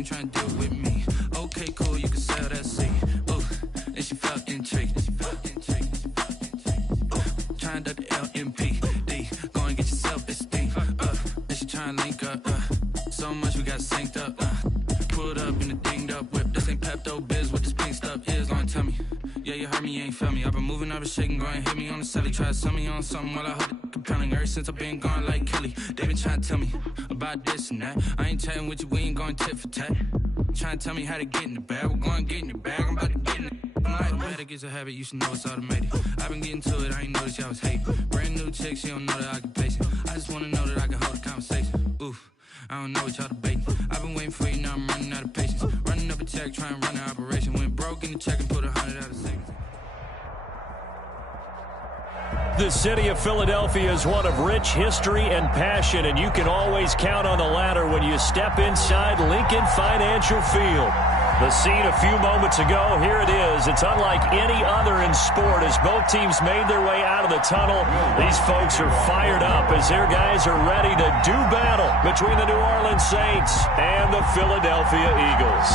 ain't trying to deal with me. Okay, cool, you can sell that seat. Ooh, and she felt intrigued. Trying to duck the LMP. D, go and get your self-esteem. And she trying to link up. So much we got synced up. Pulled up in a dinged up whip. This ain't Pepto Biz, what this pink stuff is. Don't tell me. Yeah, you heard me, you ain't felt me. I've been moving, I've been shaking, go and hit me on the celly. Try to sell me on something while I hold it compelling. Ever since I've been gone like Kelly, they been trying to tell me about this and that. I ain't chatting with you, we ain't going tit for tat. Trying to tell me how to get in the bag. We're going to get in the bag, I'm about to get in it. Automatic is a habit, you should know it's automated. I've been getting to it, I ain't noticed y'all was hating. Brand new chick, she don't know the occupation. I just wanna know that I can hold a conversation. Oof, I don't know what y'all debating. I've been waiting for you, now I'm running out of patience. Running up a check, trying to run an operation. Went broke in the check and put 100 out of savings. The city of Philadelphia is one of rich history and passion, and you can always count on the latter when you step inside Lincoln Financial Field. The scene a few moments ago, here it is. It's unlike any other in sport as both teams made their way out of the tunnel. These folks are fired up as their guys are ready to do battle between the New Orleans Saints and the Philadelphia Eagles.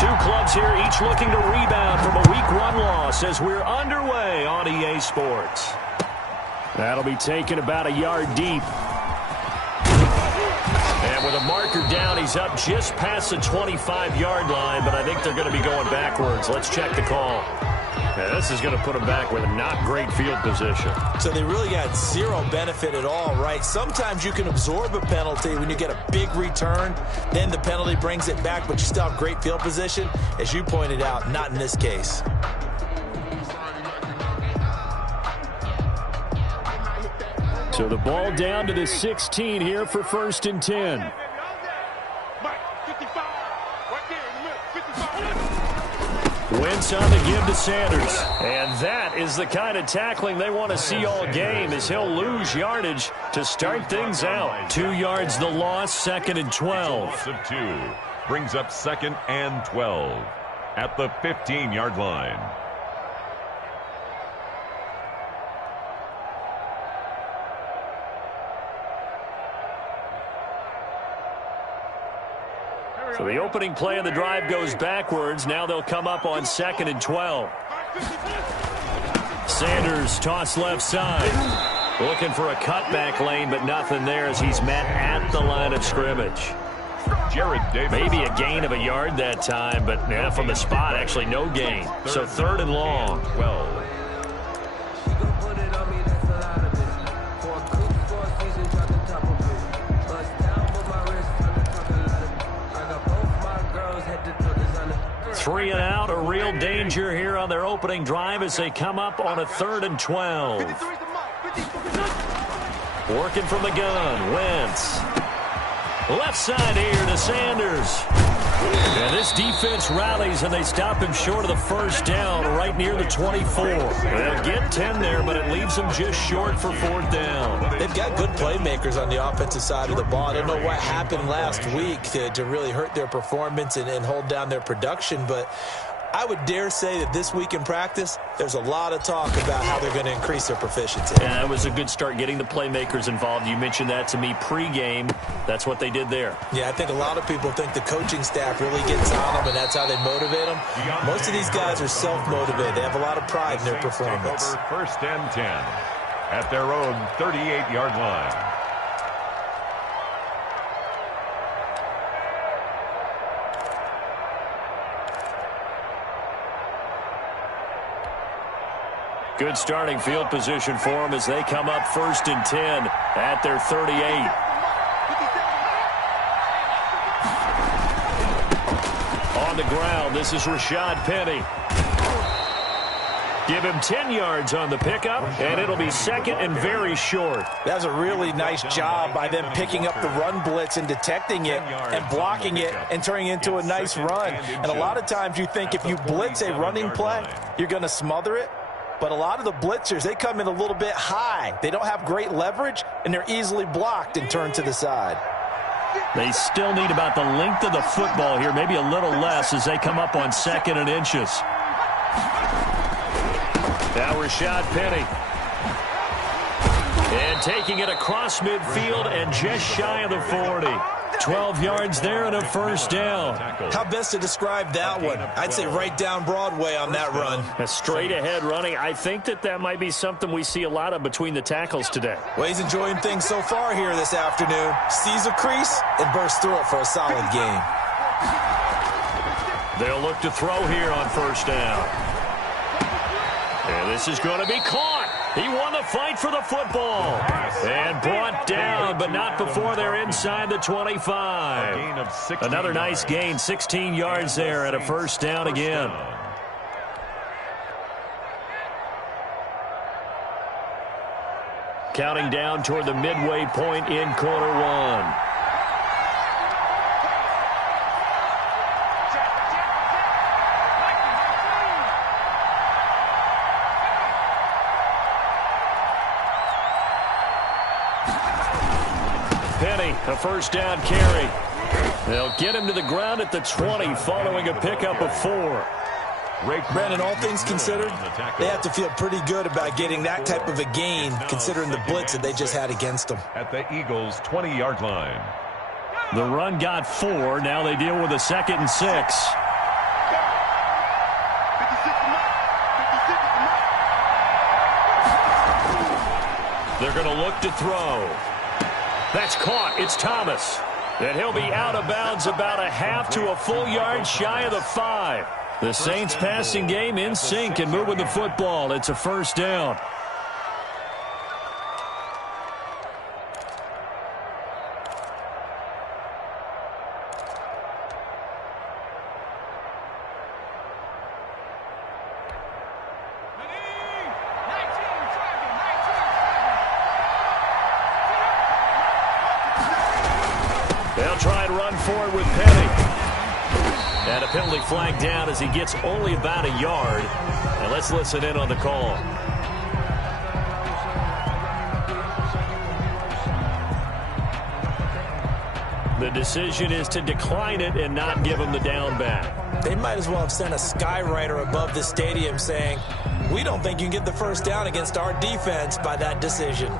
Two clubs here, each looking to rebound from a Week 1 loss as we're underway on EA Sports. That'll be taken about a yard deep. And with a marker down, he's up just past the 25-yard line, but I think they're going to be going backwards. Let's check the call. Yeah, this is going to put them back with a not great field position. So they really got zero benefit at all, right? Sometimes you can absorb a penalty when you get a big return. Then the penalty brings it back, but you still have great field position. As you pointed out, not in this case. So the ball down to the 16 here for 1st and 10. Wentz on the give to Sanders. And that is the kind of tackling they want to see all game as he'll lose yardage to start things out. 2 yards the loss, 2nd and 12. Loss of 2 brings up 2nd and 12 at the 15-yard line. So the opening play of the drive goes backwards. Now they'll come up on 2nd and 12. Sanders toss left side. Looking for a cutback lane, but nothing there as he's met at the line of scrimmage. Jared Davis. Maybe a gain of a yard that time, but yeah, from the spot, actually no gain. So 3rd and long. 12. Three and out, a real danger here on their opening drive as they come up on a 3rd and 12. Working from the gun, Wentz. Left side here to Sanders. And this defense rallies, and they stop him short of the 1st down right near the 24. They'll get 10 there, but it leaves them just short for 4th down. They've got good playmakers on the offensive side of the ball. I don't know what happened last week to really hurt their performance and hold down their production, but I would dare say that this week in practice, there's a lot of talk about how they're going to increase their proficiency. And that was a good start getting the playmakers involved. You mentioned that to me pregame. That's what they did there. Yeah, I think a lot of people think the coaching staff really gets on them, and that's how they motivate them. Most of these guys are self-motivated. They have a lot of pride in their performance. 1st and 10 at their own 38-yard line. Good starting field position for them as they come up 1st and 10 at their 38. On the ground, this is Rashad Penny. Give him 10 yards on the pickup, and it'll be 2nd and very short. That was a really nice job by them picking up the run blitz and detecting it and blocking it and turning it into a nice run. And a lot of times you think if you blitz a running play, you're going to smother it. But a lot of the blitzers, they come in a little bit high. They don't have great leverage, and they're easily blocked and turned to the side. They still need about the length of the football here, maybe a little less as they come up on 2nd and inches. Now Rashad Penny. And taking it across midfield and just shy of the 40. 12 yards there and a first down. How best to describe that one? I'd say right down Broadway on that run. A straight-ahead running. I think that might be something we see a lot of between the tackles today. Well, he's enjoying things so far here this afternoon. Sees a crease and bursts through it for a solid gain. They'll look to throw here on first down. And this is going to be caught. He won the fight for the football. And brought down, but not before they're inside the 25. Another nice gain, 16 yards there and a first down again. Counting down toward the midway point in quarter one. A first down carry. They'll get him to the ground at the 20 following a pickup of 4. Brandon, all things considered, they have to feel pretty good about getting that type of a gain considering the blitz that they just had against them. At the Eagles' 20-yard line. The run got 4. Now they deal with a 2nd and 6. They're going to look to throw. That's caught. It's Thomas. And he'll be out of bounds about a half to a full yard shy of the 5. The Saints passing game in sync and moving the football. It's a first down. They'll try and run forward with Penny. And a penalty flag down as he gets only about a yard. And let's listen in on the call. The decision is to decline it and not give him the down back. They might as well have sent a skywriter above the stadium saying, we don't think you can get the first down against our defense by that decision.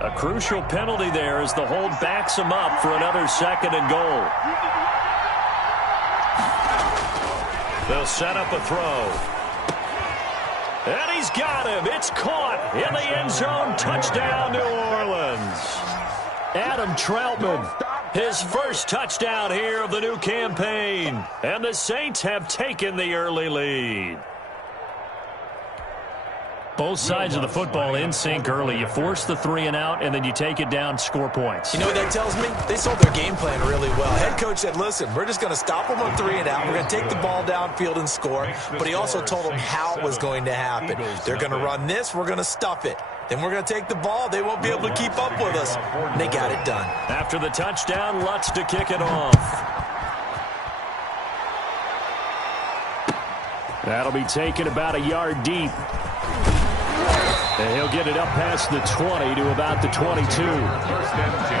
A crucial penalty there as the hold backs him up for another 2nd and goal. They'll set up a throw. And he's got him. It's caught in the end zone. Touchdown, New Orleans. Adam Troutman, his first touchdown here of the new campaign. And the Saints have taken the early lead. Both sides of the football in sync early. You force the 3 and out, and then you take it down, score points. You know what that tells me? They sold their game plan really well. Head coach said, listen, we're just going to stop them on 3 and out. We're going to take the ball downfield and score. But he also told them how it was going to happen. They're going to run this. We're going to stuff it. Then we're going to take the ball. They won't be able to keep up with us. And they got it done. After the touchdown, Lutz to kick it off. That'll be taken about a yard deep. And he'll get it up past the 20 to about the 22. First and 10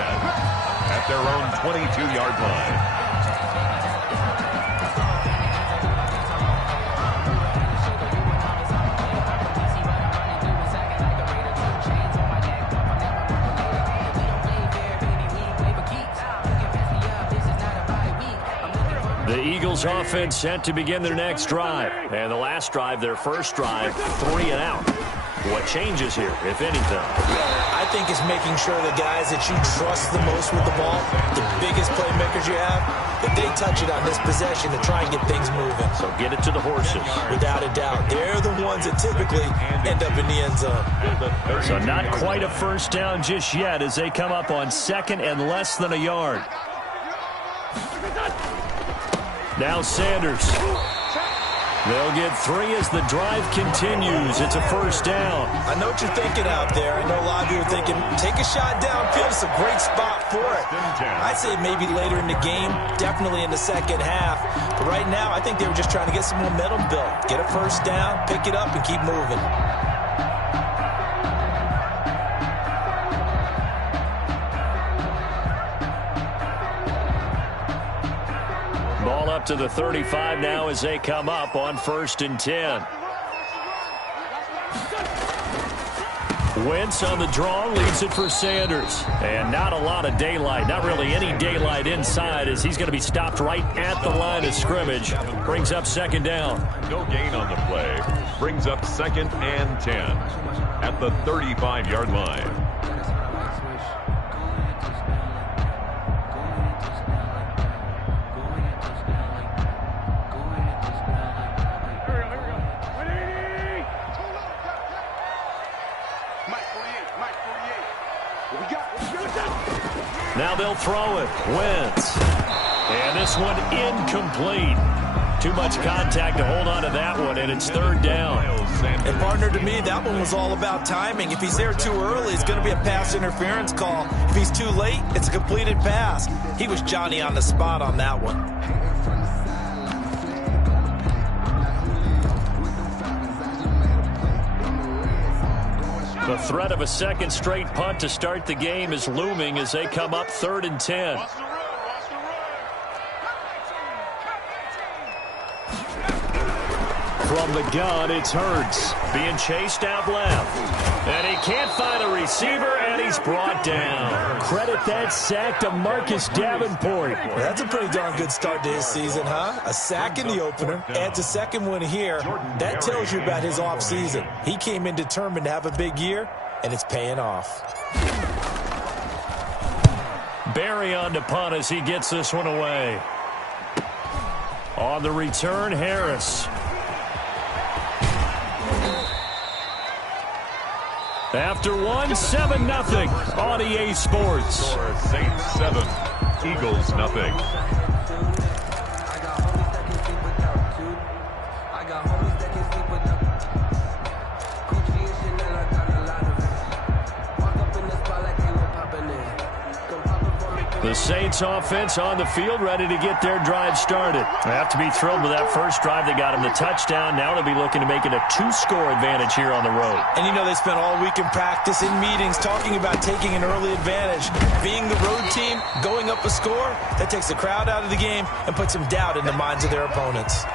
at their own 22-yard line. The Eagles offense set to begin their next drive. And the last drive, their first drive, 3 and out. What changes here, if anything? I think it's making sure the guys that you trust the most with the ball, the biggest playmakers you have, that they touch it on this possession to try and get things moving. So get it to the horses. Without a doubt. They're the ones that typically end up in the end zone. So not quite a first down just yet as they come up on 2nd and less than a yard. Now Sanders. They'll get 3 as the drive continues. It's a first down. I know what you're thinking out there. I know a lot of you are thinking, take a shot downfield. It's a great spot for it. I'd say maybe later in the game, definitely in the second half. But right now, I think they were just trying to get some momentum built. Get a first down, pick it up, and keep moving. Ball up to the 35 now as they come up on 1st and 10. Wentz on the draw, leaves it for Sanders. And not a lot of daylight, not really any daylight inside, as he's going to be stopped right at the line of scrimmage. Brings up second down. No gain on the play. Brings up 2nd and 10 at the 35-yard line. Now they'll throw it. Wentz. And this one incomplete. Too much contact to hold on to that one, and it's 3rd down. And partner, to me, that one was all about timing. If he's there too early, it's going to be a pass interference call. If he's too late, it's a completed pass. He was Johnny on the spot on that one. The threat of a second straight punt to start the game is looming as they come up 3rd and 10. From the gun, it's Hurts being chased out left. And he can't find a receiver, and he's brought down. Credit that sack to Marcus Davenport. Well, that's a pretty darn good start to his season, huh? A sack in the opener, adds a second one here. That tells you about his offseason. He came in determined to have a big year, and it's paying off. Barry on to punt as he gets this one away. On the return, Harris. After 7-0 on EA Sports. Saints 7, Eagles nothing. The Saints offense on the field, ready to get their drive started. They have to be thrilled with that first drive that got them the touchdown. Now they'll be looking to make it a 2-score advantage here on the road. And you know they spent all week in practice, in meetings, talking about taking an early advantage. Being the road team, going up a score, that takes the crowd out of the game and puts some doubt in the minds of their opponents.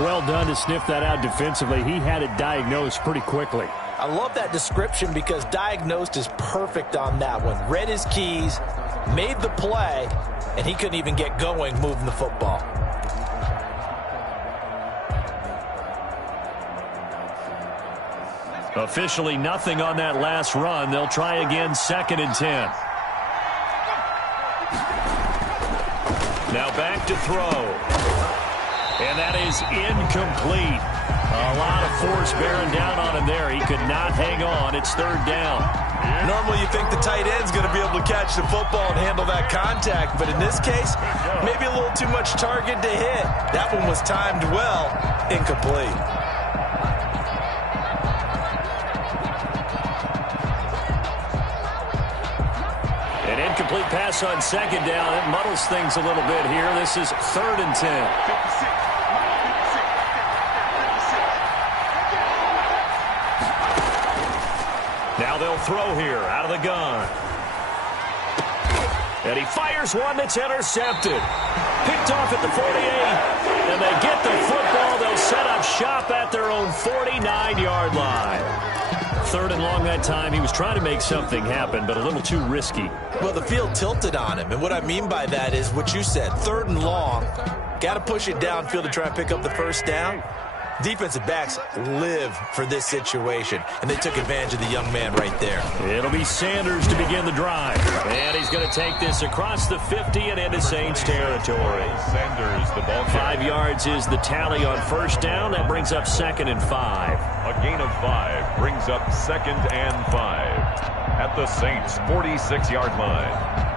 Well done to sniff that out defensively. He had it diagnosed pretty quickly. I love that description because diagnosed is perfect on that one. Read his keys, made the play, and he couldn't even get going moving the football. Officially nothing on that last run. They'll try again 2nd and 10. Now back to throw. And that is incomplete. A lot of force bearing down on him there. He could not hang on. It's 3rd down. Normally you think the tight end's going to be able to catch the football and handle that contact, but in this case, maybe a little too much target to hit. That one was timed well, incomplete. An incomplete pass on 2nd down. It muddles things a little bit here. This is 3rd and 10. Now they'll throw here out of the gun. And he fires one that's intercepted. Picked off at the 48. And they get the football. They'll set up shop at their own 49-yard line. 3rd and long that time. He was trying to make something happen, but a little too risky. Well, the field tilted on him. And what I mean by that is what you said. 3rd and long. Got to push it downfield to try and pick up the first down. Defensive backs live for this situation, and they took advantage of the young man right there. It'll be Sanders to begin the drive. And he's going to take this across the 50 and into Saints territory. Sanders, the ball carrier. 5 yards is the tally on 1st down. That brings up 2nd and 5. A gain of 5 brings up 2nd and 5 at the Saints' 46-yard line.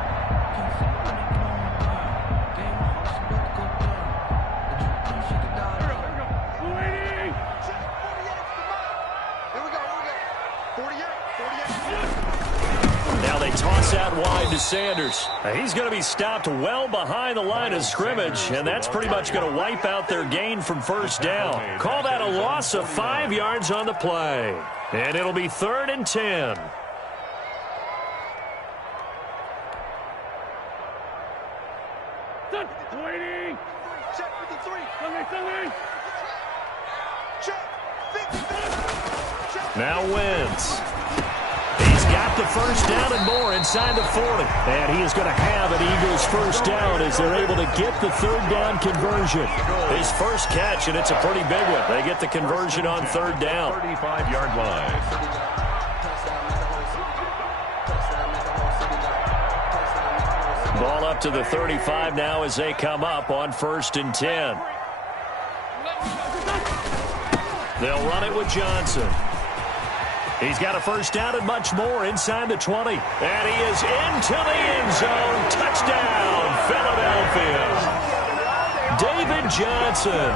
Toss out wide to Sanders. He's going to be stopped well behind the line of scrimmage, and that's pretty much going to wipe out their gain from 1st down. Call that a loss of 5 yards on the play. And it'll be 3rd and 10. Now Wentz. got the first down and more inside the 40. And he is going to have an Eagles first down as they're able to get the third down conversion. His first catch, and it's a pretty big one. They get the conversion on third down. 35-yard line. Ball up to the 35 now as they come up on 1st and 10. They'll run it with Johnson. He's got a first down and much more inside the 20. And he is into the end zone. Touchdown, Philadelphia. David Johnson,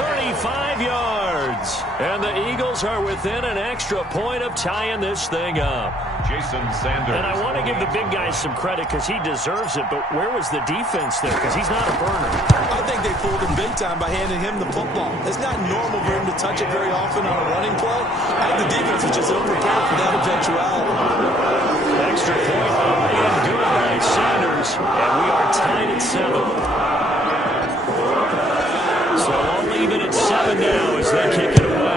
35 yards. And the Eagles are within an extra point of tying this thing up. Jason Sanders. And I want to give the big guy some credit because he deserves it, but where was the defense there? Because he's not a burner. I think they fooled him big time by handing him the football. It's not normal for him to touch it very often on a running play. I think the defense was just unprepared for that eventuality. Extra point and good by Sanders, and we are tied at 7. So I'll leave it at 7 now as they kick it away.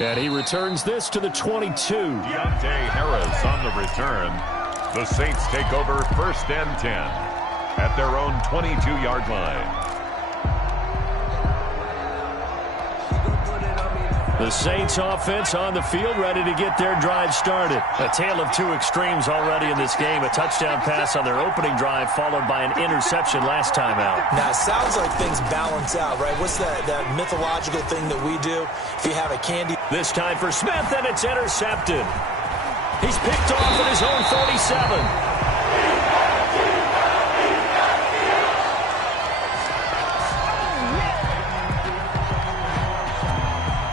And he returns this to the 22. Deontay Harris on the return. The Saints take over 1st and 10 at their own 22-yard line. The Saints offense on the field, ready to get their drive started. A tale of two extremes already in this game. A touchdown pass on their opening drive, followed by an interception last time out. Now, it sounds like things balance out, right? What's that mythological thing that we do? If you have a candy... This time for Smith, and it's intercepted. He's picked off at his own 47.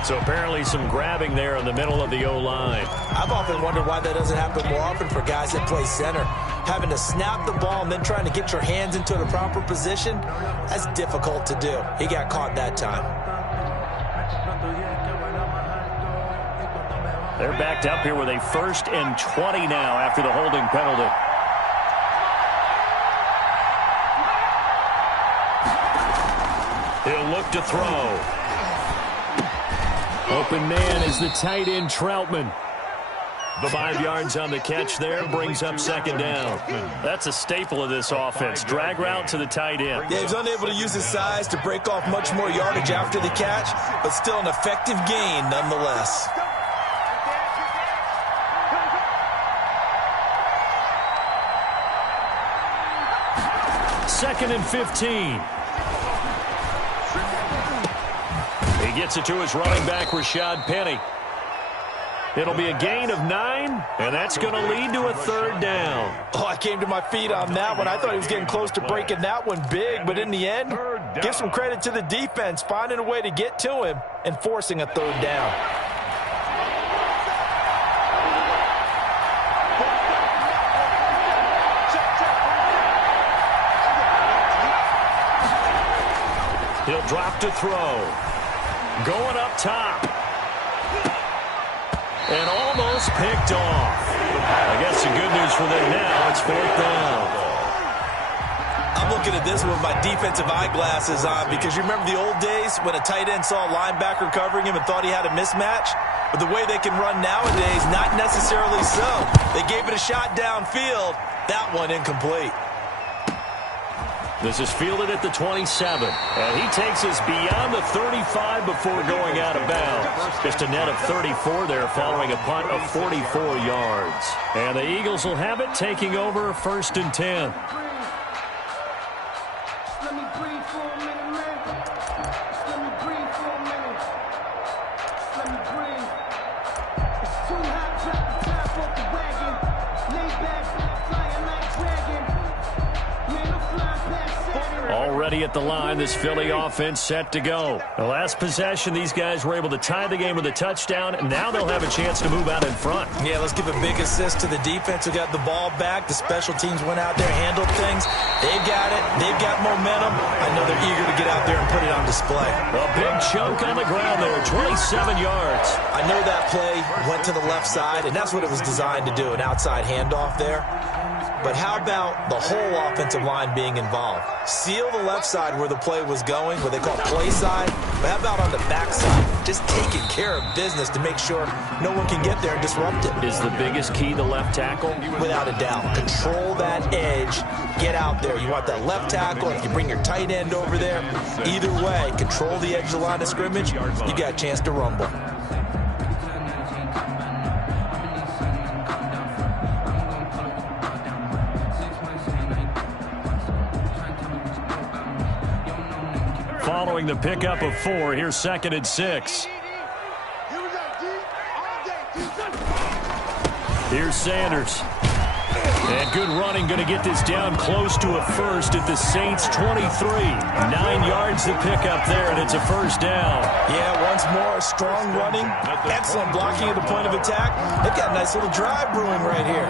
So apparently some grabbing there in the middle of the O-line. I've often wondered why that doesn't happen more often for guys that play center. Having to snap the ball and then trying to get your hands into the proper position, that's difficult to do. He got caught that time. They're backed up here with a 1st and 20 now after the holding penalty. He'll look to throw. Open man is the tight end, Troutman. 5 yards on the catch there, brings up 2nd down. That's a staple of this offense. Drag route to the tight end. Yeah, he's unable to use his size to break off much more yardage after the catch, but still an effective gain nonetheless. Second and 15. He gets it to his running back, Rashad Penny. It'll be a gain of 9, and that's going to lead to a 3rd down. Oh, I came to my feet on that one. I thought he was getting close to breaking that one big, but in the end, give some credit to the defense, finding a way to get to him and forcing a 3rd down. He'll drop to throw. Going up top. And almost picked off. I guess the good news for them now, it's 4th down. I'm looking at this with my defensive eyeglasses on because you remember the old days when a tight end saw a linebacker covering him and thought he had a mismatch? But the way they can run nowadays, not necessarily so. They gave it a shot downfield. That one incomplete. This is fielded at the 27. And he takes us beyond the 35 before going out of bounds. Just a net of 34 there following a punt of 44 yards. And the Eagles will have it, taking over 1st and 10. Let me breathe for a minute, man. Let me breathe for a minute. Let me breathe. It's too hot, drop the top off the wagon. Lay back, flying like dragon. Man, I'm flying past Saturn. Already at the line, this Philly offense set to go. The last possession, these guys were able to tie the game with a touchdown, and now they'll have a chance to move out in front. Yeah, let's give a big assist to the defense who got the ball back. The special teams went out there, handled things. They got it. They've got momentum. I know they're eager to get out there and put it on display. A big chunk on the ground there, 27 yards. I know that play went to the left side, and that's what it was designed to do, an outside handoff there. but how about the whole offensive line being involved? Seal the left side where the play was going, what they call play side, but how about on the back side? Just taking care of business to make sure no one can get there and disrupt it. Is the biggest key the left tackle? Without a doubt. Control that edge. Get out there. You want that left tackle. If you bring your tight end over there, either way, control the edge of the line of scrimmage, you got a chance to rumble. Following the pickup of 4, here's 2nd and 6. Here's Sanders. And good running, going to get this down close to a first at the Saints 23. 9 yards to pick up there, and it's a first down. Yeah, once more, strong running, excellent blocking at the point of attack. They've got a nice little drive brewing right here.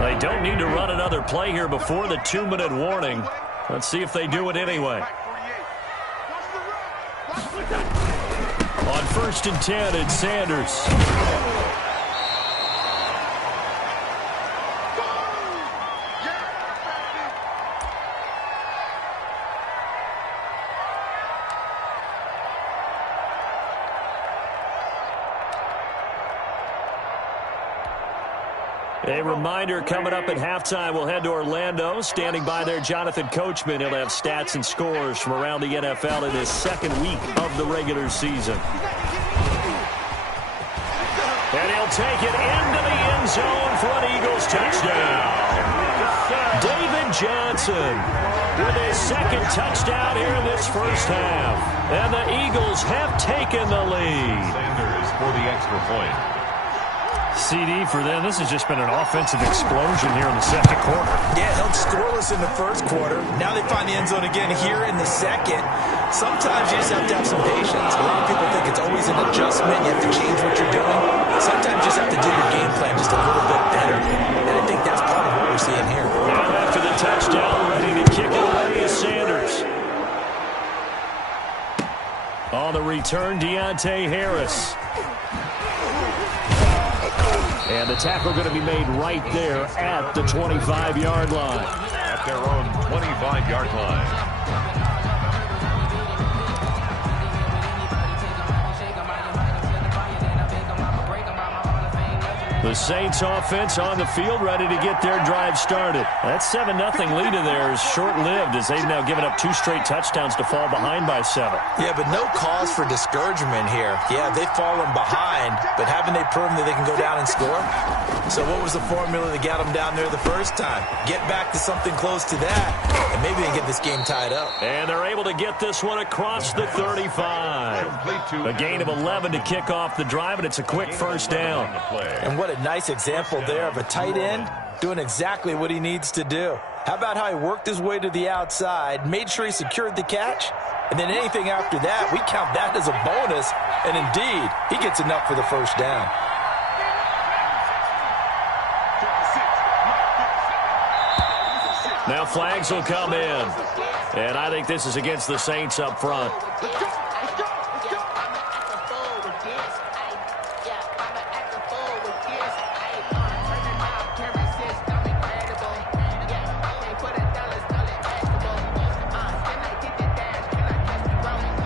They don't need to run another play here before the 2-minute warning. Let's see if they do it anyway. On 1st and 10, it's Sanders. A reminder, coming up at halftime, we'll head to Orlando. Standing by there, Jonathan Coachman. He'll have stats and scores from around the NFL in his 2nd week of the regular season. And he'll take it into the end zone for an Eagles touchdown. David Johnson with his 2nd touchdown here in this first half. And the Eagles have taken the lead. Sanders for the extra point. CD for them. This has just been an offensive explosion here in the 2nd quarter. Yeah, held scoreless in the 1st quarter. Now they find the end zone again here in the 2nd. Sometimes you just have to have some patience. A lot of people think it's always an adjustment. You have to change what you're doing. Sometimes you just have to do your game plan just a little bit better. And I think that's part of what we're seeing here. And after the touchdown, ready to kick it away is Sanders. On the return, Deontay Harris. And the tackle going to be made right there at the 25-yard line. At their own 25-yard line. The Saints offense on the field, ready to get their drive started. That 7-0 lead of theirs short-lived as they've now given up 2 straight touchdowns to fall behind by 7. Yeah, but no cause for discouragement here. Yeah, they've fallen behind, but haven't they proven that they can go down and score? So what was the formula that got them down there the first time? Get back to something close to that, and maybe they can get this game tied up. And they're able to get this one across the 35. A gain of 11 to kick off the drive, and it's a quick first down. And what a nice example there of a tight end doing exactly what he needs to do. How about how he worked his way to the outside, made sure he secured the catch, and then anything after that, we count that as a bonus, and indeed, he gets enough for the first down. Now flags will come in, and I think this is against the Saints up front.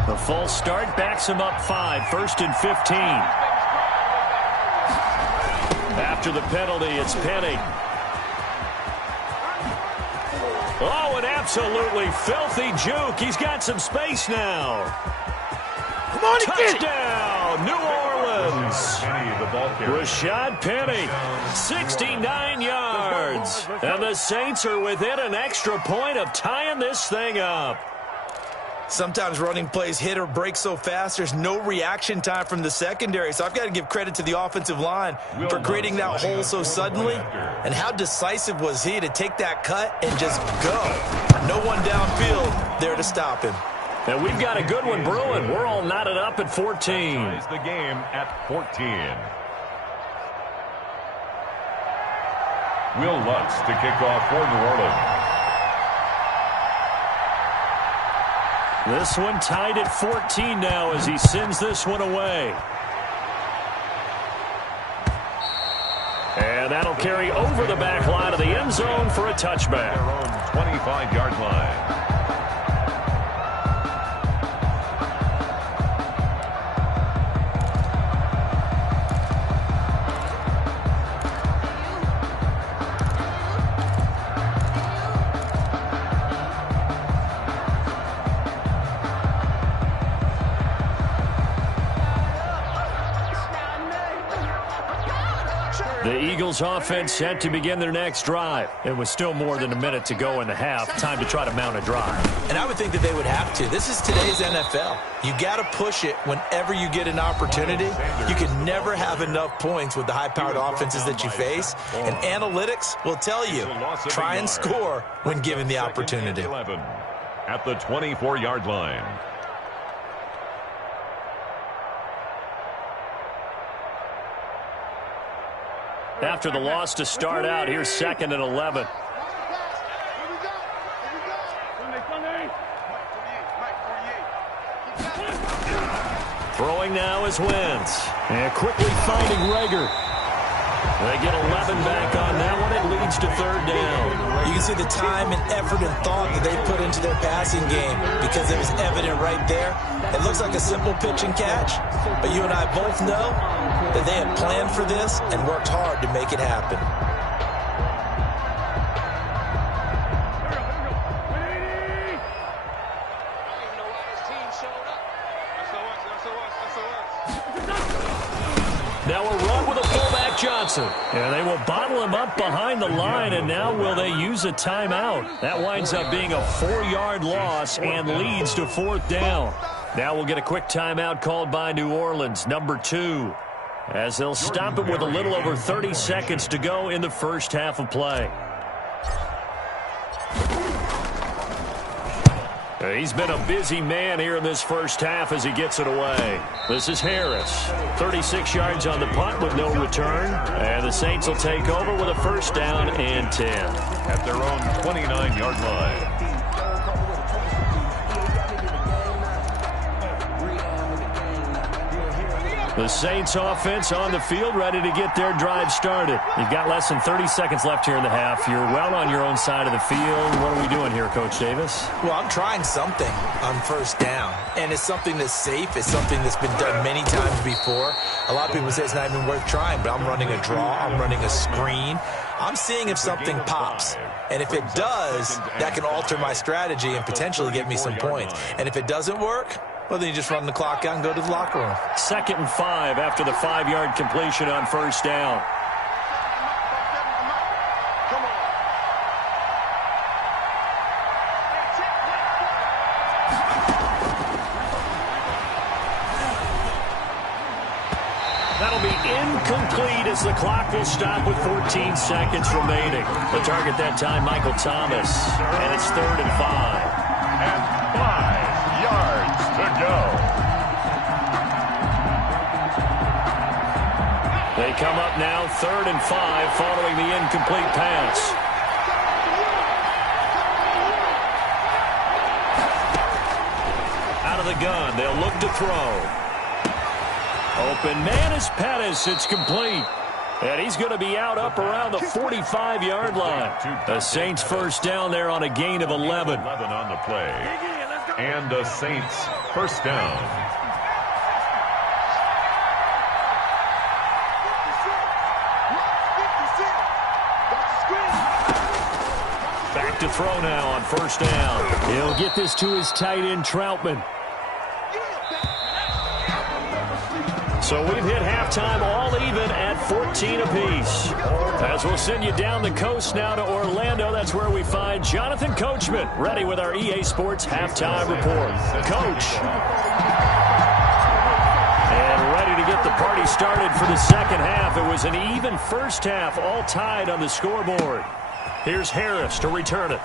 The full start backs him up 5, 1st and 15. After the penalty, it's Penny. Oh, an absolutely filthy juke. He's got some space now. Come on, touchdown, New Orleans. Rashad Penny, 69 yards. And the Saints are within an extra point of tying this thing up. Sometimes running plays hit or break so fast, there's no reaction time from the secondary. So I've got to give credit to the offensive line for creating that hole so suddenly. And how decisive was he to take that cut and just go? No one downfield there to stop him. And we've got a good one brewing. We're all knotted up at 14. Ties the game at 14. Will Lutz to kick off for New Orleans. This one tied at 14 now as he sends this one away. that'll carry over the back line of the end zone for a touchback. Their own 25-yard line. The Eagles offense set to begin their next drive. It was still more than a minute to go in the half. Time to try to mount a drive. And I would think that they would have to. This is today's NFL. You got to push it whenever you get an opportunity. You can never have enough points with the high-powered offenses that you face. And analytics will tell you, try and score when given the opportunity. 11 at the 24-yard line. After the loss to start out, here's 2nd and 11. Throwing now is Wentz. And quickly finding Rager. They get 11 back on that one. It leads to 3rd down. You can see the time and effort and thought that they put into their passing game because it was evident right there. It looks like a simple pitch and catch, but you and I both know that they had planned for this and worked hard to make it happen. Now a run with a fullback Johnson. And they will bottle him up behind the line, and now will they use a timeout? That winds up being a 4-yard loss and leads to 4th down. Now we'll get a quick timeout called by New Orleans, number 2, as they'll stop it with a little over 30 seconds to go in the first half of play. He's been a busy man here in this first half as he gets it away. This is Harris. 36 yards on the punt with no return. And the Saints will take over with a 1st down and 10. At their own 29-yard line. The Saints offense on the field, ready to get their drive started. You've got less than 30 seconds left here in the half. You're well on your own side of the field. What are we doing here, Coach Davis? Well, I'm trying something on 1st down, and it's something that's safe. It's something that's been done many times before. A lot of people say it's not even worth trying, but I'm running a draw. I'm running a screen. I'm seeing if something pops. And if it does, that can alter my strategy and potentially get me some points. And if it doesn't work, well, then you just run the clock out and go to the locker room. 2nd and 5 after the 5-yard completion on 1st down. That'll be incomplete as the clock will stop with 14 seconds remaining. The target that time, Michael Thomas. And it's 3rd and 5. And 5 yards to go. They come up now 3rd and 5 following the incomplete pass. Out of the gun, they'll look to throw. Open man is Pettis. It's complete. And he's going to be out up around the 45-yard line. The Saints 1st down there on a gain of 11. 11 on the play. And the Saints 1st down. Back to throw now on 1st down. He'll get this to his tight end, Troutman. So we've hit halftime all even at 14 apiece. As we'll send you down the coast now to Orlando, that's where we find Jonathan Coachman, ready with our EA Sports halftime report. Coach. And ready to get the party started for the 2nd half. It was an even first half, all tied on the scoreboard. Here's Harris to return it.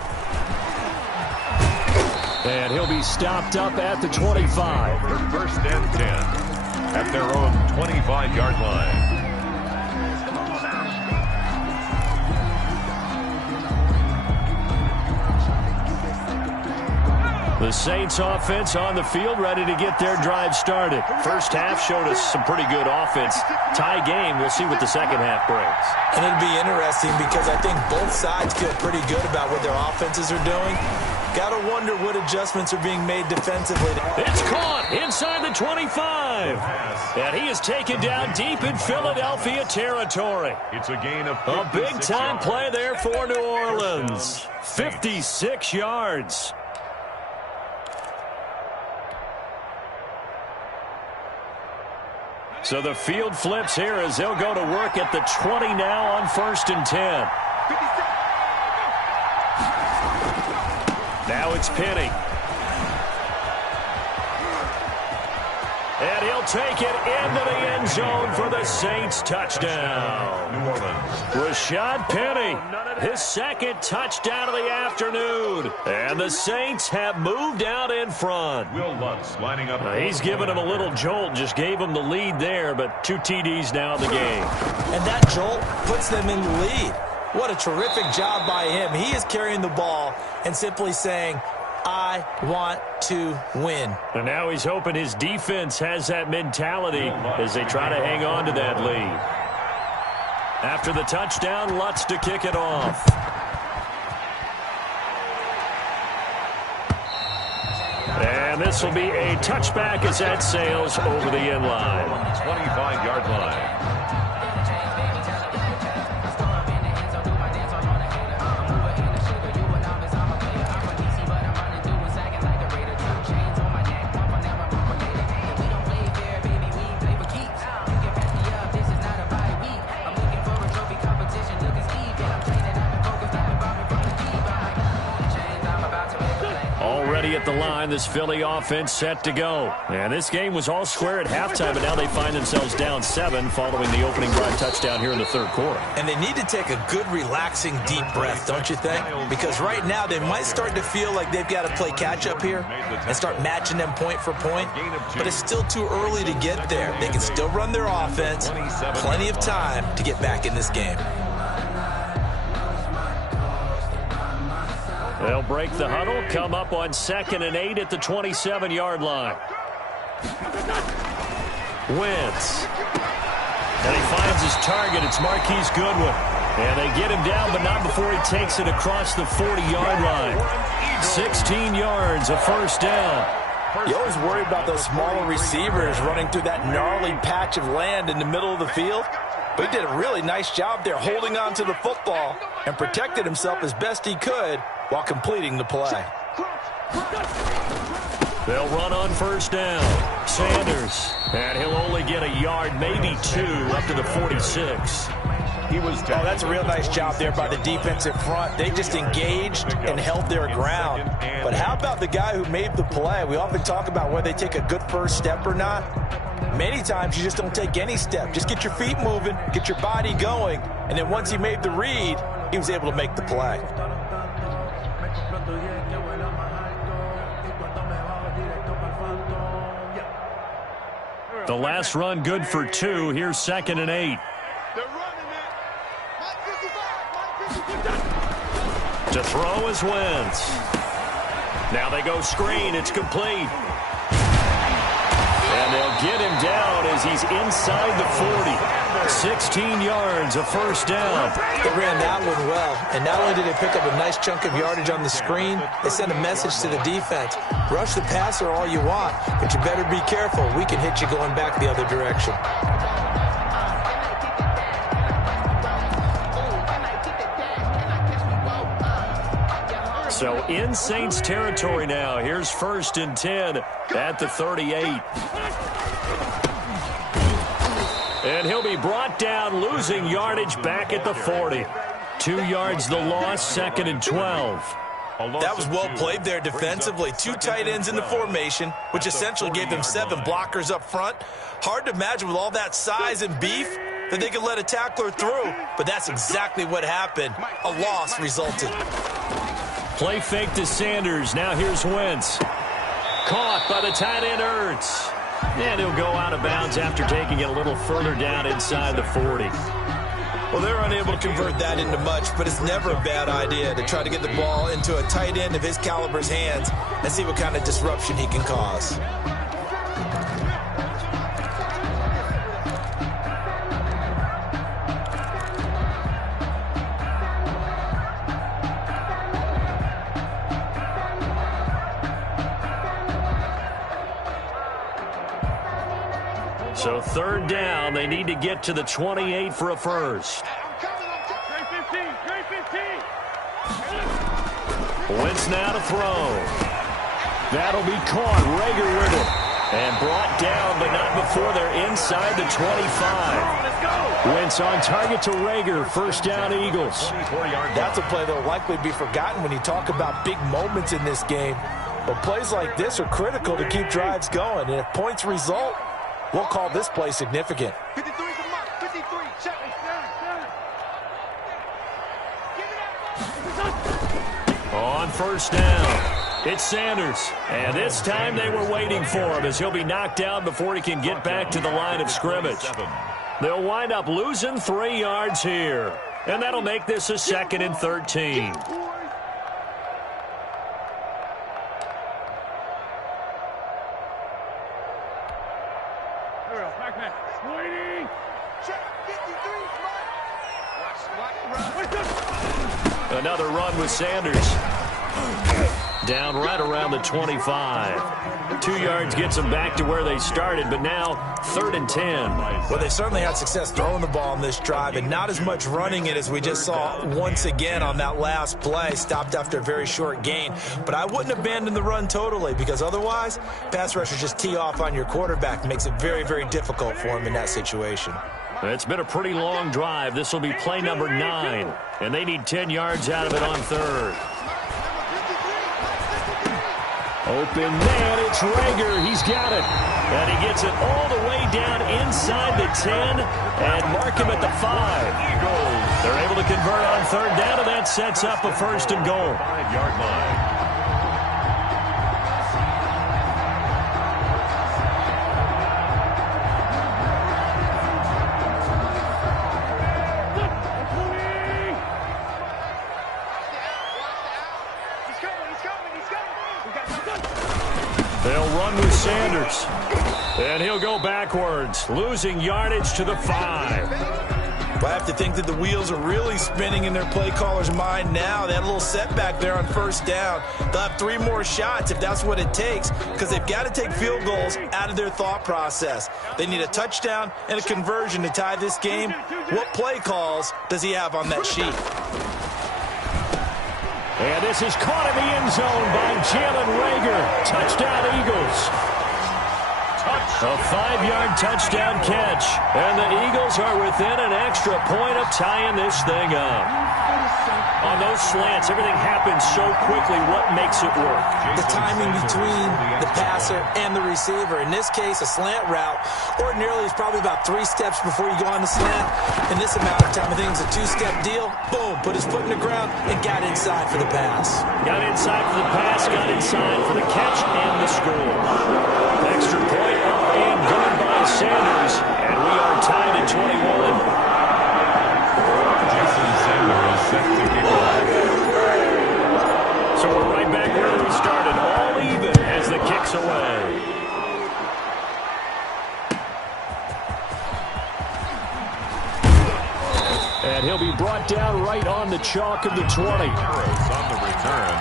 And he'll be stopped up at the 25. 1st and 10. At their own 25-yard line. The Saints offense on the field, ready to get their drive started. First half showed us some pretty good offense. Tie game, we'll see what the second half brings. And it'll be interesting because I think both sides feel pretty good about what their offenses are doing. Got to wonder what adjustments are being made defensively. It's caught inside the 25. And he is taken down deep in Philadelphia territory. It's a gain of a big-time play there for New Orleans. 56 yards. So the field flips here as they'll go to work at the 20 now on 1st and 10. Now it's Penny. And he'll take it into the end zone for the Saints touchdown. New Orleans. Rashad Penny, his second touchdown of the afternoon. And the Saints have moved out in front. Will Lutz lining up. He's given him a little jolt, just gave him the lead there, but 2 TDs now in the game. And that jolt puts them in the lead. What a terrific job by him. He is carrying the ball and simply saying, I want to win. And now he's hoping his defense has that mentality as they try to hang on to that lead. After the touchdown, Lutz to kick it off. And this will be a touchback as that sails over the end line. 25-yard line. At the line, this Philly offense set to go. And this game was all square at halftime, but now they find themselves down 7 following the opening drive touchdown here in the third quarter. And they need to take a good, relaxing, deep breath, don't you think? Because right now they might start to feel like they've got to play catch-up here and start matching them point for point. But it's still too early to get there. They can still run their offense. Plenty of time to get back in this game. They'll break the huddle, come up on 2nd and 8 at the 27-yard line. Wentz. And he finds his target. It's Marquise Goodwin. And they get him down, but not before he takes it across the 40-yard line. 16 yards, a first down. You always worry about those smaller receivers running through that gnarly patch of land in the middle of the field. But he did a really nice job there holding on to the football and protected himself as best he could while completing the play. They'll run on first down. Sanders. And he'll only get a yard, maybe 2, up to the 46. That's a real nice job there by the defensive front. They just engaged and held their ground. But how about the guy who made the play? We often talk about whether they take a good first step or not. Many times you just don't take any step. Just get your feet moving, get your body going, and then once he made the read, he was able to make the play. The last run good for 2. Here's 2nd and 8. To throw is Wentz. Now they go screen. It's complete. And they'll get him down as he's inside the 40. 16 yards, a first down. They ran that one well. And not only did they pick up a nice chunk of yardage on the screen, they sent a message to the defense. Rush the passer all you want, but you better be careful. We can hit you going back the other direction. So in Saints territory now. Here's 1st and 10 at the 38. And he'll be brought down, losing yardage back at the 40. 2 yards the loss, 2nd and 12. That was well played there defensively. 2 tight ends in the formation, which essentially gave them 7 blockers up front. Hard to imagine with all that size and beef that they could let a tackler through, but that's exactly what happened. A loss resulted. Play fake to Sanders. Now here's Wentz. Caught by the tight end And he'll go out of bounds after taking it a little further down inside the 40. Well, they're unable to convert that into much, but it's never a bad idea to try to get the ball into a tight end of his caliber's hands and see what kind of disruption he can cause. So third down, they need to get to the 28 for a first. Wentz now to throw. That'll be caught. Rager with it. And brought down, but not before they're inside the 25. Wentz on target to Rager. First down, Eagles. That's a play that will likely be forgotten when you talk about big moments in this game. But plays like this are critical to keep drives going. And if points result, we'll call this play significant. 53's a mark. 53. Check it. On first down, it's Sanders. And this time they were waiting for him as he'll be knocked down before he can get back to the line of scrimmage. They'll wind up losing 3 yards here. And that'll make this a 2nd and 13. Another run with Sanders. Down right around the 25. 2 yards gets them back to where they started, but now 3rd and 10. Well, they certainly had success throwing the ball on this drive and not as much running it as we just saw once again on that last play. Stopped after a very short gain. But I wouldn't abandon the run totally because otherwise, pass rushers just tee off on your quarterback. Makes it very, very difficult for him in that situation. It's been a pretty long drive. This will be play number 9, and they need 10 yards out of it on 3rd. Open man, it's Rager. He's got it. And he gets it all the way down inside the 10 and mark him at the 5. They're able to convert on 3rd down, and that sets up a 1st and goal. 5-yard line. They'll run with Sanders. And he'll go backwards, losing yardage to the 5. But I have to think that the wheels are really spinning in their play caller's mind now. They had a little setback there on 1st down. They'll have 3 more shots if that's what it takes because they've got to take field goals out of their thought process. They need a touchdown and a conversion to tie this game. What play calls does he have on that sheet? And this is caught in the end zone by Jalen Rager. Touchdown, Eagles. A 5-yard touchdown catch. And the Eagles are within an extra point of tying this thing up. On those slants, everything happens so quickly. What makes it work? The timing between the passer and the receiver. In this case, a slant route ordinarily is probably about 3 steps before you go on the slant. In this amount of time, I think it's a 2-step deal. Boom, put his foot in the ground and got inside for the pass. Got inside for the pass, got inside for the catch and the score. Extra point up and good by Sanders. And we are tied at 21. Set to kick off. So we're right back where we started, all even as the kick's away. And he'll be brought down right on the chalk of the 20. Arrows on the return.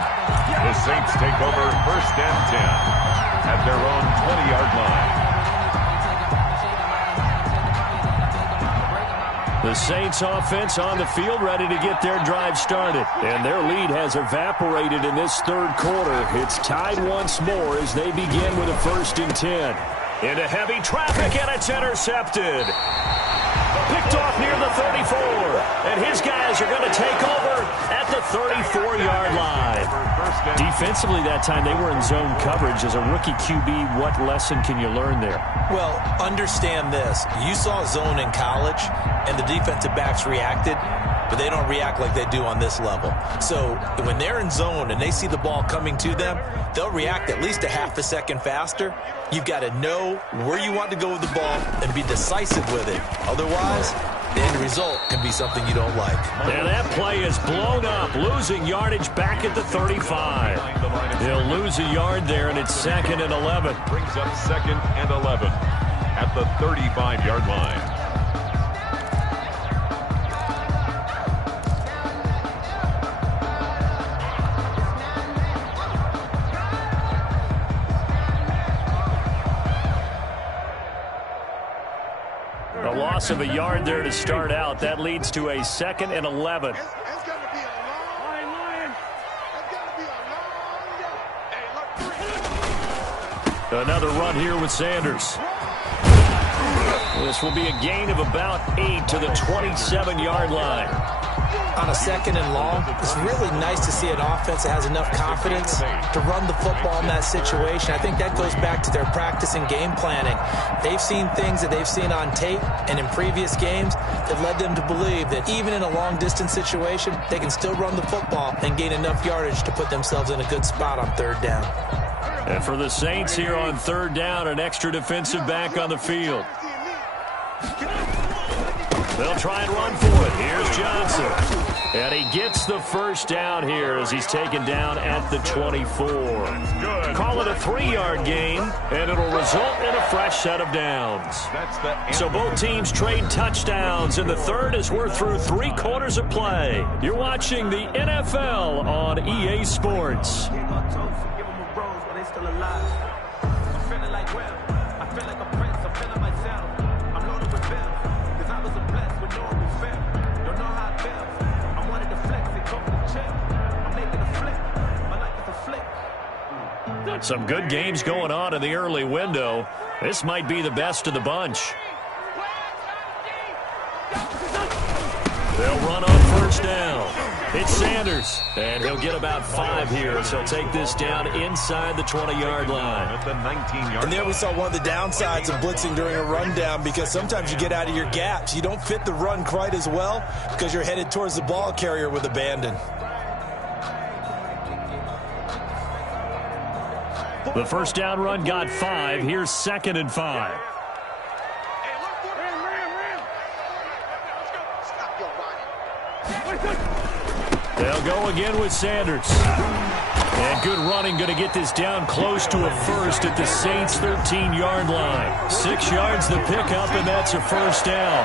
The Saints take over 1st and 10 at their own 20-yard line. The Saints offense on the field ready to get their drive started. And their lead has evaporated in this 3rd quarter. It's tied once more as they begin with a 1st and 10. Into heavy traffic, and it's intercepted. Picked off near the 34. And his guys are going to take over at the 34-yard line. Defensively that time, they were in zone coverage. As a rookie QB, what lesson can you learn there? Well, understand this. You saw zone in college, and the defensive backs reacted, but they don't react like they do on this level. So when they're in zone and they see the ball coming to them, they'll react at least a half a second faster. You've got to know where you want to go with the ball and be decisive with it. Otherwise, the end result can be something you don't like. And that play is blown up, losing yardage back at the 35. He'll lose a yard there, and it's 2nd and 11. Brings up 2nd and 11 at the 35-yard line. A loss of a yard there to start out. That leads to a 2nd and 11. It's going to be a long, it's going to be a long, hey, look. Another run here with Sanders. This will be a gain of about 8 to the 27-yard line. On a 2nd and long, it's really nice to see an offense that has enough confidence to run the football in that situation. I think that goes back to their practice and game planning. They've seen things that they've seen on tape and in previous games that led them to believe that even in a long-distance situation, they can still run the football and gain enough yardage to put themselves in a good spot on 3rd down. And for the Saints here on 3rd down, an extra defensive back on the field. They'll try and run for it. Here's Johnson. And he gets the first down here as he's taken down at the 24. Call it a 3-yard gain, and it'll result in a fresh set of downs. So both teams trade touchdowns in the 3rd as we're through 3 quarters of play. You're watching the NFL on EA Sports. Some good games going on in the early window. This might be the best of the bunch. They'll run on 1st down. It's Sanders, and he'll get about 5 here as he'll take this down inside the 20-yard line. At the 19-yard And there we saw one of the downsides of blitzing during a rundown, because sometimes you get out of your gaps. You don't fit the run quite as well because you're headed towards the ball carrier with abandon. The 1st down run got 5. Here's 2nd and 5. They'll go again with Sanders. And good running, going to get this down close to a first at the Saints' 13-yard line. 6 yards the pickup, and that's a 1st down.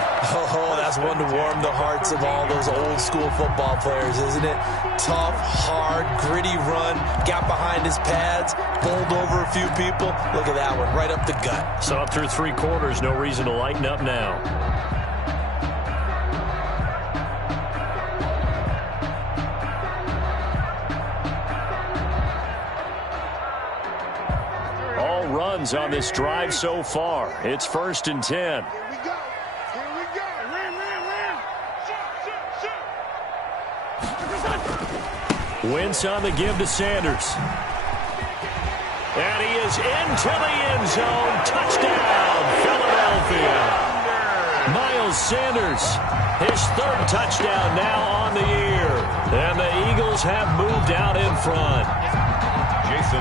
Oh, that's one to warm the hearts of all those old-school football players, isn't it? Tough, hard, gritty run, got behind his pads, bowled over a few people. Look at that one, right up the gut. So up through 3 quarters, no reason to lighten up now. All runs on this drive so far. It's 1st and 10. Here we go. Here we go. Ram. Shoot. Wentz on the give to Sanders. And he is into the end zone. Touchdown, Philadelphia. Miles Sanders, his 3rd touchdown now on the year. And the Eagles have moved out in front.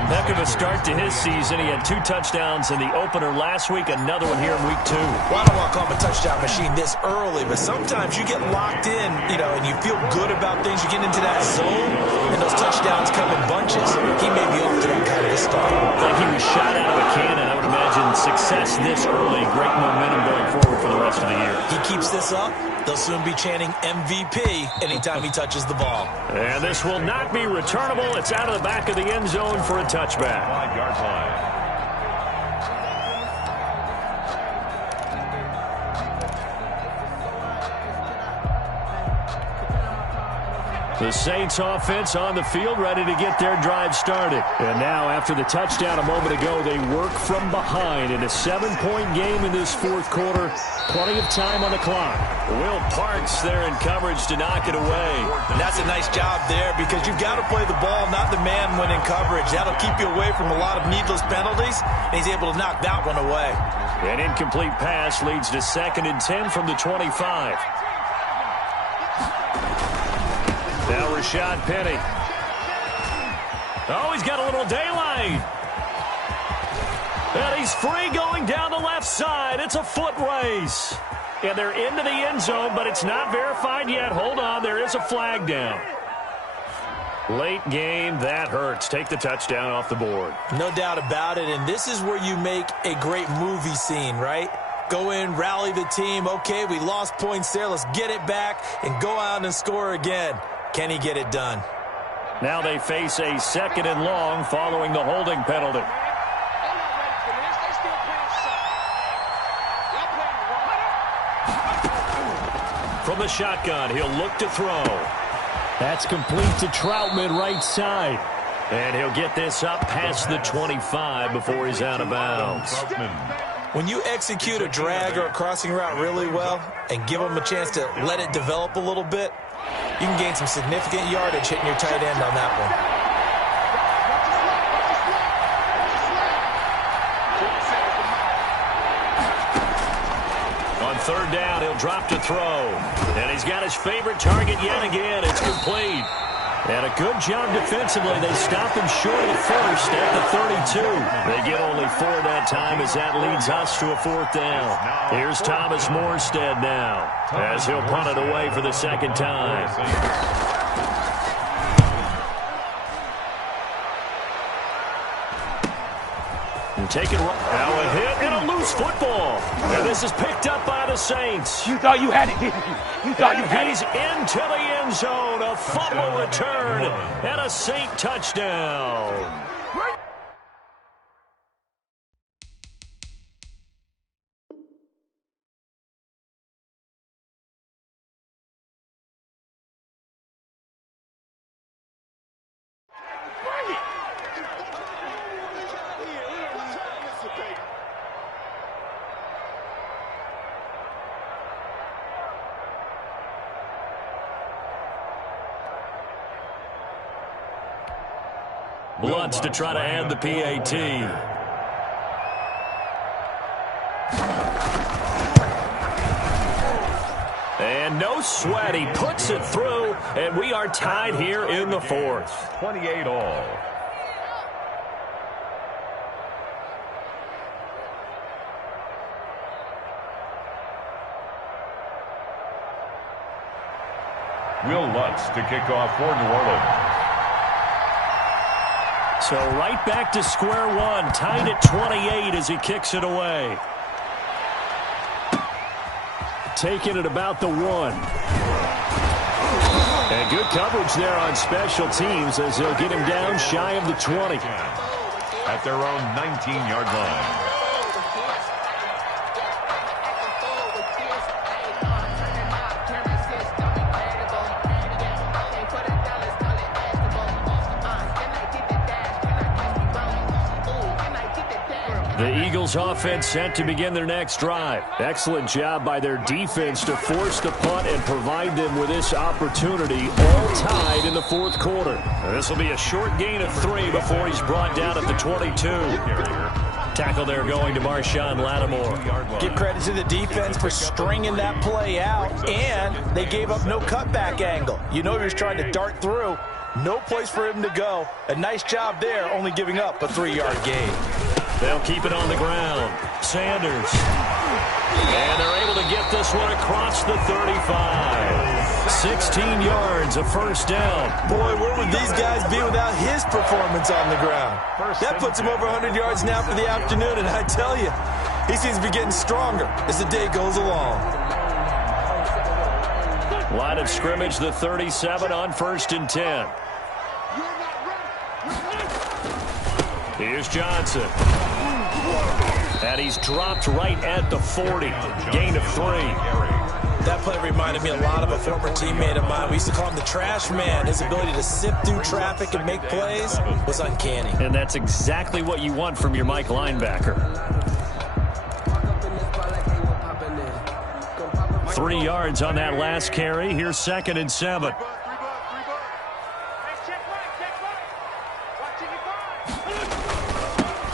Heck of a start to his season. He had 2 touchdowns in the opener last week, another one here in week 2. Well, I don't want to call him a touchdown machine this early, but sometimes you get locked in, and you feel good about things. You get into that zone, and those touchdowns come in bunches. He may be off to that kind of a start. Like he was shot out of a cannon. I would imagine success this early. Great momentum going forward for the rest of the year. He keeps this up, they'll soon be chanting MVP anytime he touches the ball. And this will not be returnable. It's out of the back of the end zone for a touchback. 5-yard line. The Saints offense on the field, ready to get their drive started. And now, after the touchdown a moment ago, they work from behind in a 7-point game in this 4th quarter. Plenty of time on the clock. Will Parks there in coverage to knock it away. And that's a nice job there, because you've got to play the ball, not the man when in coverage. That'll keep you away from a lot of needless penalties, and he's able to knock that one away. An incomplete pass leads to 2nd and 10 from the 25. Now Rashad Penny. Oh, he's got a little daylight. And he's free going down the left side. It's a foot race. And they're into the end zone, but it's not verified yet. Hold on, there is a flag down. Late game, that hurts. Take the touchdown off the board. No doubt about it, and this is where you make a great movie scene, right? Go in, rally the team. Okay, we lost points there. Let's get it back and go out and score again. Can he get it done? Now they face a 2nd and long following the holding penalty. From the shotgun, he'll look to throw. That's complete to Troutman right side. And he'll get this up past the 25 before he's out of bounds. When you execute a drag or a crossing route really well and give them a chance to let it develop a little bit, you can gain some significant yardage hitting your tight end on that one. On 3rd down, he'll drop to throw. And he's got his favorite target yet again. It's complete. And a good job defensively. They stop him short of the first at the 32. They get only 4 that time as that leads us to a 4th down. Here's Thomas Morstead now as he'll punt it away for the 2nd time. Taking now a hit and a loose football. And this is picked up by the Saints. You thought you had it, didn't you? You thought you had it. He's into the end zone. A fumble return and a Saint touchdown. Blunts to try to add the PAT. And no sweat. He puts it through, and we are tied here in the 4th. 28 all. Will Lutz to kick off for New Orleans. So right back to square one, tied at 28 as he kicks it away. Taking it about the 1. And good coverage there on special teams as they'll get him down shy of the 20. At their own 19-yard line. The Eagles offense set to begin their next drive. Excellent job by their defense to force the punt and provide them with this opportunity, all tied in the 4th quarter. This will be a short gain of 3 before he's brought down at the 22. Tackle there going to Marshawn Lattimore. Give credit to the defense for stringing that play out, and they gave up no cutback angle. You know he was trying to dart through. No place for him to go. A nice job there, only giving up a 3-yard gain. They'll keep it on the ground. Sanders. And they're able to get this one across the 35. 16 yards, a first down. Boy, where would these guys be without his performance on the ground? That puts him over 100 yards now for the afternoon, and I tell you, he seems to be getting stronger as the day goes along. Line of scrimmage, the 37 on 1st and 10. Here's Johnson. And he's dropped right at the 40. Gain of 3. That play reminded me a lot of a former teammate of mine. We used to call him the trash man. His ability to sift through traffic and make plays was uncanny. And that's exactly what you want from your Mike linebacker. 3 yards on that last carry. Here's 2nd and 7.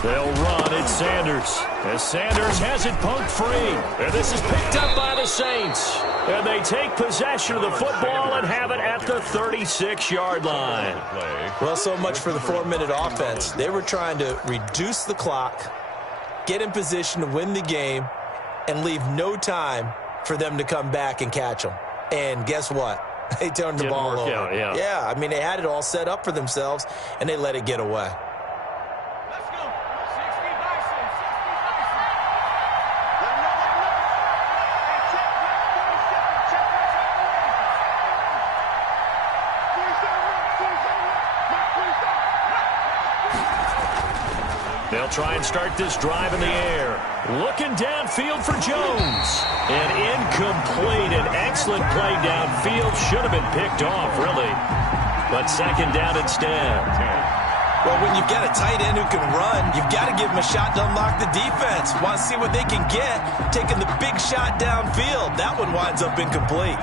They'll run. It's Sanders. As Sanders has it poked free. And this is picked up by the Saints. And they take possession of the football and have it at the 36-yard line. Well, so much for the 4-minute offense. They were trying to reduce the clock, get in position to win the game, and leave no time for them to come back and catch them. And guess what? They turned the ball over. Out, yeah, I mean, they had it all set up for themselves, and they let it get away. Let's go. 60 Bison. 60 Bison. They'll try and start this drive in the air. Looking downfield for Jones. An incomplete and excellent play downfield. Should have been picked off, really. But second down instead. Well, when you've got a tight end who can run, you've got to give him a shot to unlock the defense. Want to see what they can get, taking the big shot downfield. That one winds up incomplete.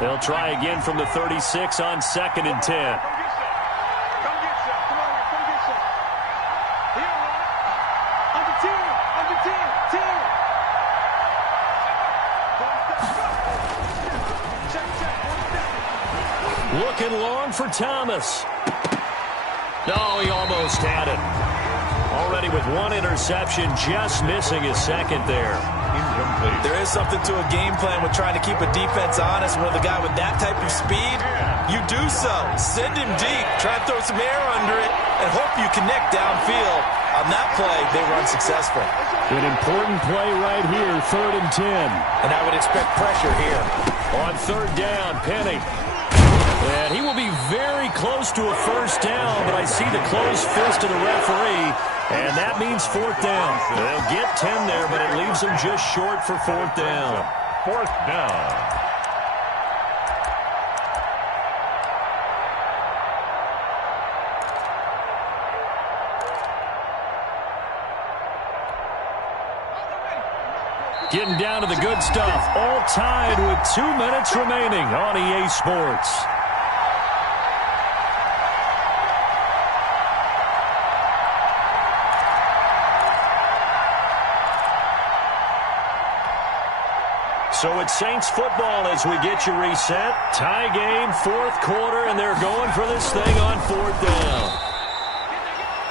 They'll try again from the 36 on 2nd and 10. Looking long for Thomas. No, he almost had it. Already with one interception, just missing his second there. Incomplete. There is something to a game plan with trying to keep a defense honest. With a guy with that type of speed, you do so. Send him deep. Try to throw some air under it and hope you connect downfield. On that play, they run successful. An important play right here, 3rd and 10. And I would expect pressure here. On 3rd down, Penny. And he will be very close to a first down, but I see the closed fist of the referee, and that means 4th down. They'll get 10 there, but it leaves them just short for 4th down. 4th down. Getting down to the good stuff, all tied with 2 minutes remaining on EA Sports. So it's Saints football as we get you reset. Tie game, 4th quarter, and they're going for this thing on 4th down.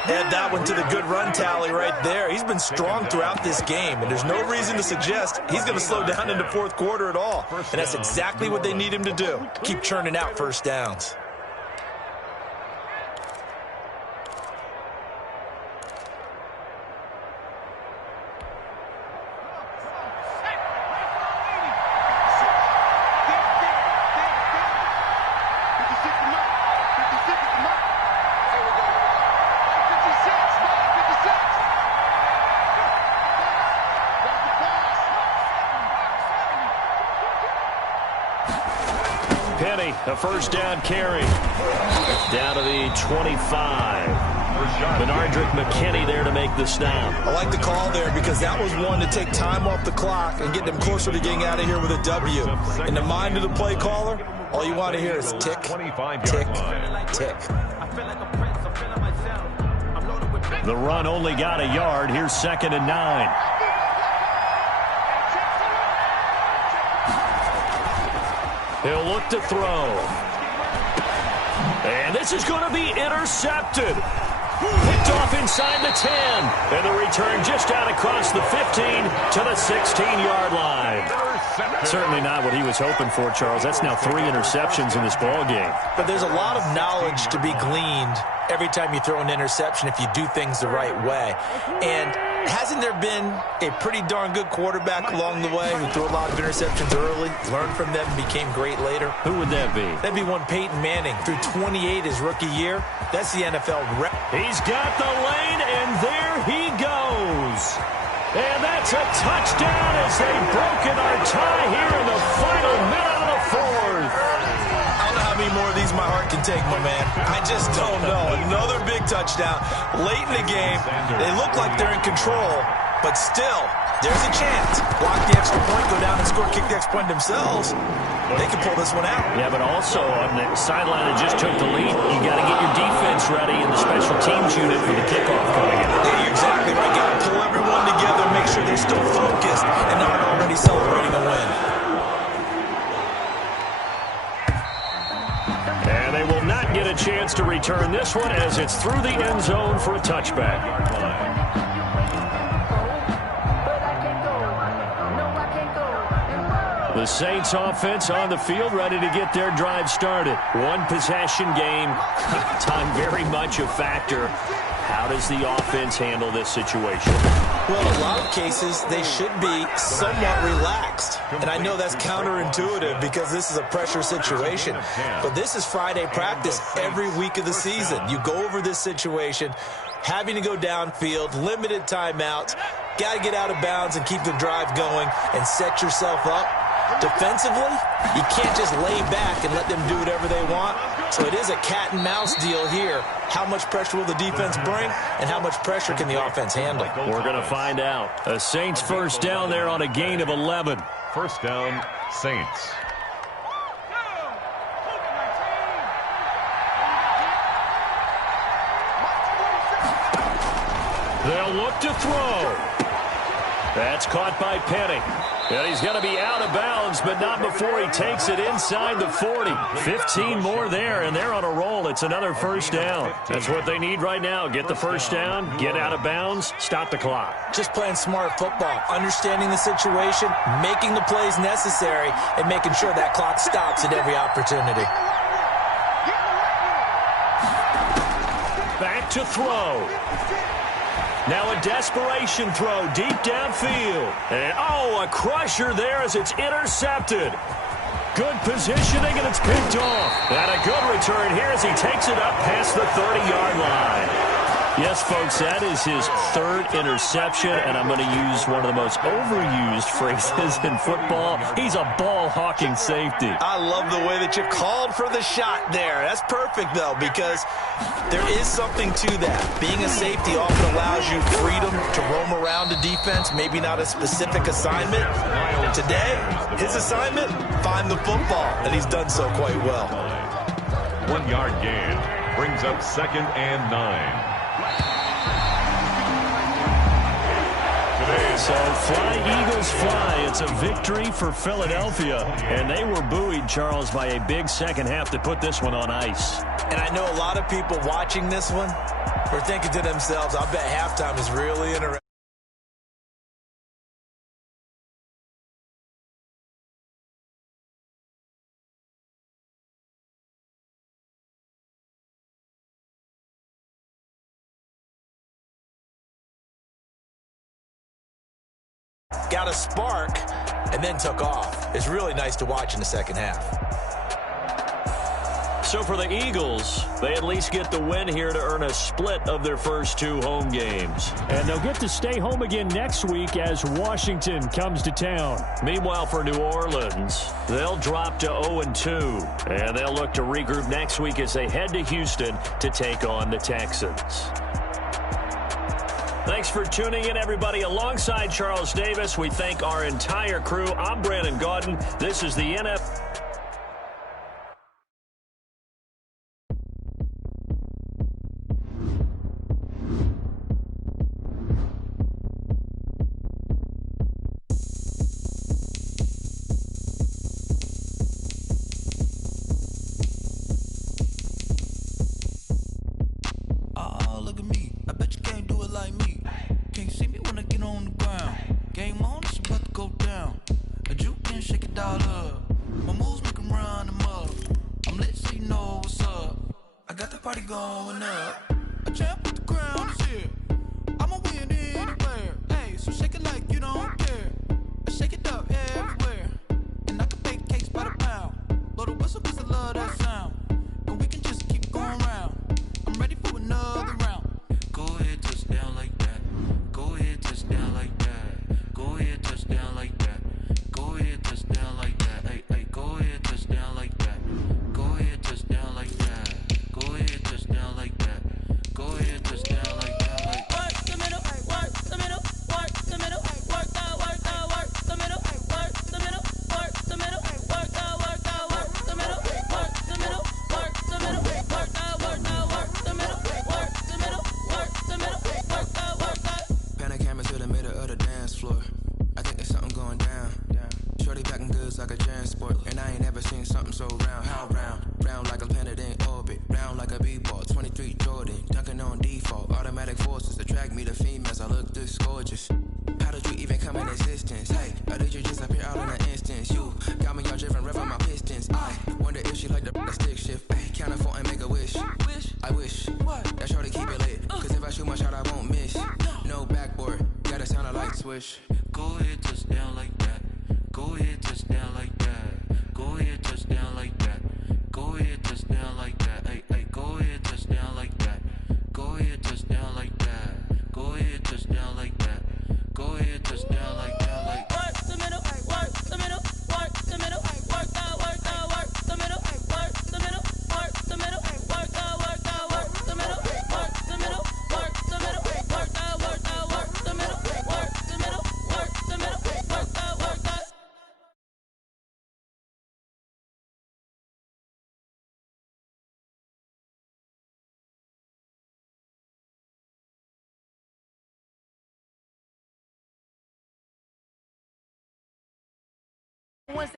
Add that one to the good run tally right there. He's been strong throughout this game, and there's no reason to suggest he's going to slow down in the 4th quarter at all. And that's exactly what they need him to do. Keep churning out first downs. Penny, a first down carry. Down to the 25. Benardrick McKinney there to make the stop. I like the call there because that was one to take time off the clock and get them closer to getting out of here with a W. In the mind of the play caller, all you want to hear is tick, tick, tick. The run only got a yard. Here's 2nd and 9. He'll look to throw. And this is going to be intercepted. Picked off inside the 10. And the return just out across the 15 to the 16-yard line. Certainly not what he was hoping for, Charles. That's now 3 interceptions in this ballgame. But there's a lot of knowledge to be gleaned every time you throw an interception if you do things the right way. And hasn't there been a pretty darn good quarterback along the way who threw a lot of interceptions early, learned from them, and became great later? Who would that be? That'd be one Peyton Manning, threw 28 his rookie year. That's the NFL rep. He's got the lane, and there he goes. And that's a touchdown as they've broken our tie here in the final minute of the 4th. I don't know how many more of these my heart can take, my man. I just don't know. Another big touchdown late in the game. They look like they're in control, but still, there's a chance. Block the extra point, go down and score, kick the extra point themselves. They can pull this one out. Yeah, but also on the sideline that just took the lead, you got to get your defense ready in the special teams unit for the kickoff coming in. Yeah, you're exactly right. Got to pull everyone together, make sure they're still focused and not already celebrating a win. And they will not get a chance to return this one as it's through the end zone for a touchback. The Saints offense on the field, ready to get their drive started. One possession game, time very much a factor. How does the offense handle this situation? Well, in a lot of cases, they should be somewhat relaxed. And I know that's counterintuitive because this is a pressure situation. But this is Friday practice every week of the season. You go over this situation, having to go downfield, limited timeouts, got to get out of bounds and keep the drive going and set yourself up. Defensively, you can't just lay back and let them do whatever they want. So it is a cat and mouse deal here. How much pressure will the defense bring, and how much pressure can the offense handle? We're going to find out. A Saints first down there on a gain of 11. First down, Saints. They'll look to throw. That's caught by Penny. And he's going to be out of bounds, but not before he takes it inside the 40. 15 more there, and they're on a roll. It's another first down. That's what they need right now. Get the first down, get out of bounds, stop the clock. Just playing smart football, understanding the situation, making the plays necessary, and making sure that clock stops at every opportunity. Back to throw. Now a desperation throw deep downfield. And, a crusher there as it's intercepted. Good positioning, and it's picked off. And a good return here as he takes it up past the 30-yard line. Yes, folks, that is his third interception, and I'm going to use one of the most overused phrases in football. He's a ball-hawking safety. I love the way that you called for the shot there. That's perfect, though, because there is something to that. Being a safety often allows you freedom to roam around the defense, maybe not a specific assignment. Today, his assignment, find the football, and he's done so quite well. 1 yard gain brings up 2nd and 9. So fly, Eagles fly. It's a victory for Philadelphia. And they were buoyed, Charles, by a big second half to put this one on ice. And I know a lot of people watching this one are thinking to themselves, I bet halftime is really interesting. Got a spark and then took off. It's really nice to watch in the second half. So for the Eagles, they at least get the win here to earn a split of their first 2 home games. And they'll get to stay home again next week as Washington comes to town. Meanwhile, for New Orleans, they'll drop to 0-2. And they'll look to regroup next week as they head to Houston to take on the Texans. Thanks for tuning in, everybody. Alongside Charles Davis, we thank our entire crew. I'm Brandon Gaudin. This is the NFL. Oh, look at me. I bet you can't do it like me. Can't see me when I get on the ground. Game on, it's about to go down. A juke can shake it all up. My moves make them run them up. I'm lit so you know what's up. I got the party going up. A champ with the crown is here. I'ma win anywhere. Hey, so shake it like you don't care. Shake it up everywhere. And I can bake cakes by the pound. Blow the whistle cause I love that sound. And we can just keep going round. I'm ready for another round. Go ahead, touch down like that. Go ahead, touch down like that. Go ahead, touch down like that. Go ahead, touch down like that. Hey, hey, go ahead, touch down like that. Go ahead, touch down like that. Go ahead, touch down like that. Go ahead, touch down like that. Like work the middle, work the middle, work the middle, work the middle, work the middle, work the middle, work the middle, work the middle, work the middle, work the middle, work the middle, work the middle, work the Pan a camera to the middle of the dance floor. I think there's something going down. Shorty packing goods like a transport, and I ain't never seen something so round. How round? Round like a planet in orbit. Round like a b-ball. 23 Jordan, dunking on default. Automatic forces attract me to females. I look this gorgeous. How did you even come in existence? Hey, how did you just appear out in an instance? You swish. Go ahead, touchdown like that. Go ahead, touchdown like that. Go ahead, touchdown like that. Go ahead, touchdown like that. Hey, hey, go ahead, touchdown like that. Go ahead, touchdown like that. Go ahead, touchdown like that. Go ahead, touchdown like that. Like work the middle, work the middle, work the middle, work out, work out, work the middle, work the middle, work the middle, work out, work out, work the middle, work the middle, work the middle, work out, work out, work the middle, work the middle, work the middle, work out, work out. Once